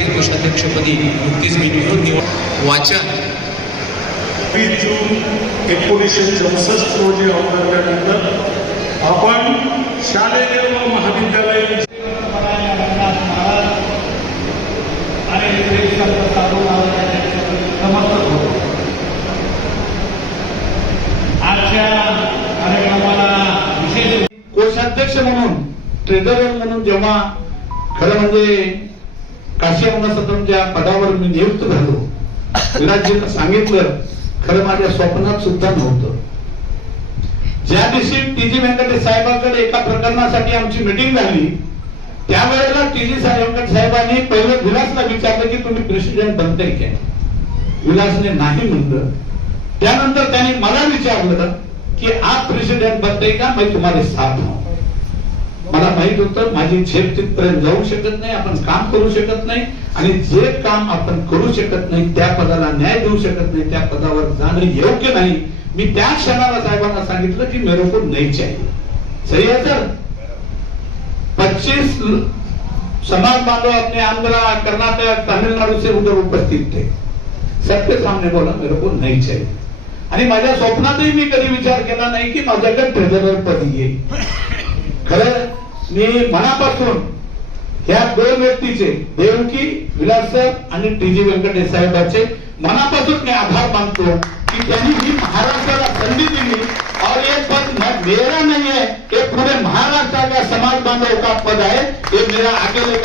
कार्यकारी कोषाध्यक्षपदी नुकतीच निवड वाचन 20 जून 1964 रोजी अवतरल्यानंतर आपण शालेय व महाविद्यालयीन आजच्या कार्यक्रमाला विशेष कोषाध्यक्ष म्हणून ट्रेझरर म्हणून जेव्हा खरं म्हणजे काशी अण्णा सत्रमच्या पदावर मी नियुक्त झालो, विराजजींना सांगितलं, खरं माझ्या स्वप्नात सुद्धा नव्हतं. ज्या दिवशी टी.जी. व्यंकटेश साहेबांकडे एका प्रकरणासाठी आमची मीटिंग झाली, त्यावेळेला टी.जी. व्यंकटेश साहेबांनी पहिलं विलासला विचारलं की तुम्ही प्रेसिडेंट बनताय काय? विलासने नाही म्हणलं. त्यानंतर त्यांनी मला विचारलं की आप प्रेसिडेंट बनताय का? मैं तुम्हारे साथ हूं. मला माहित होतं माझी झेप तिथपर्यंत जाऊ शकत नाही, आपण काम करू शकत नाही, आणि जे काम आपण करू शकत नाही त्या पदाला न्याय देऊ शकत नाही, त्या पदावर जाणं योग्य नाही. मी त्या क्षणाला साहेबांना सांगितलं की मेरे को नहीं चाहिए. सही है सर. 25 समाज बांधव अपने आंध्र, कर्नाटक, तमिलनाडु से उधर उपस्थित थे. सबके सामने बोला मेरे को नहीं चाहिए. आणि माझ्या स्वप्नातही मी कधी विचार केला नाही की माझ्याकडे ट्रेझरर पद येईल. खरं मी मनापासून ह्या दोन व्यक्तीचे, देवकी विलास सर आणि टी.जी. व्यंकटेश साहेबांचे मनापासून मी आभार मानतो की त्यांनी ही महाराष्ट्राला संधी दिली. और ये पद मेरा नहीं है, ये पूरे महाराष्ट्र का समाज बांधव का पद है. ये मेरा अकेले